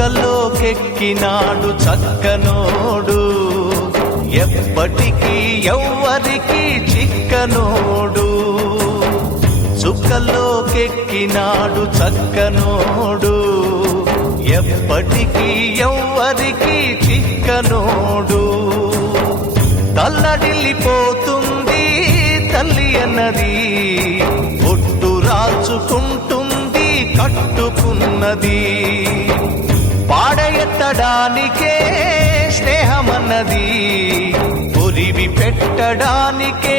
చుక్కల్లోకెక్కినాడు చక్కనోడు, ఎప్పటికీ ఎవ్వరికి చిక్కనోడు. చుక్కల్లోకెక్కినాడు చక్కనోడు, ఎప్పటికీ ఎవ్వరికి చిక్కనోడు. తల్లడిల్లిపోతుంది తల్లి అన్నది, ఒట్టు రాచుకుంటుంది కట్టుకున్నది. పాడెత్తడానికే స్నేహమన్నది, పొరివి పెట్టడానికే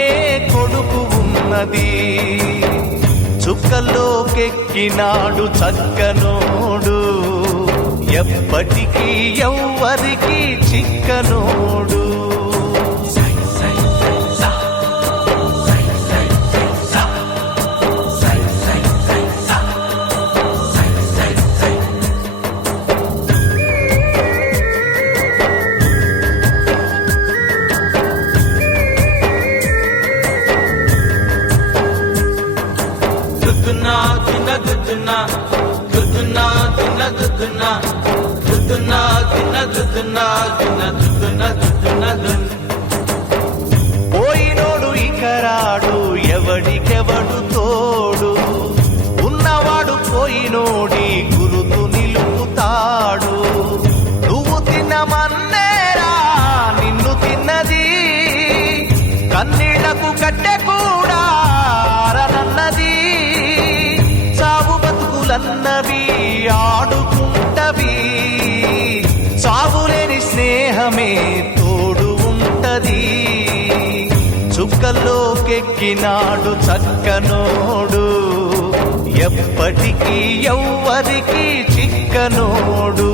కొడుకు ఉన్నది. చుక్కల్లోకెక్కినాడు చక్కనోడు, ఎప్పటికీ ఎవ్వరికి చిక్కనోడు. పోయినోడు ఇకరాడు, ఎవడికెవడు తోడు. ఉన్నవాడు పోయినోడి గురుతు నిలుపుతాడు. నువ్వు తిన్నమన్నేరా నిన్ను తిన్నది, కన్నీళ్లకు కట్టె కూడా అరనన్నది. సాగు బతుకులన్నవి ఆడుకుంటవి, సాగులేని స్నేహమే తోడు ఉంటది. చుక్కల్లోకెక్కినాడు చక్కనోడు, ఎప్పటికీ ఎవ్వరికి చిక్కనోడు.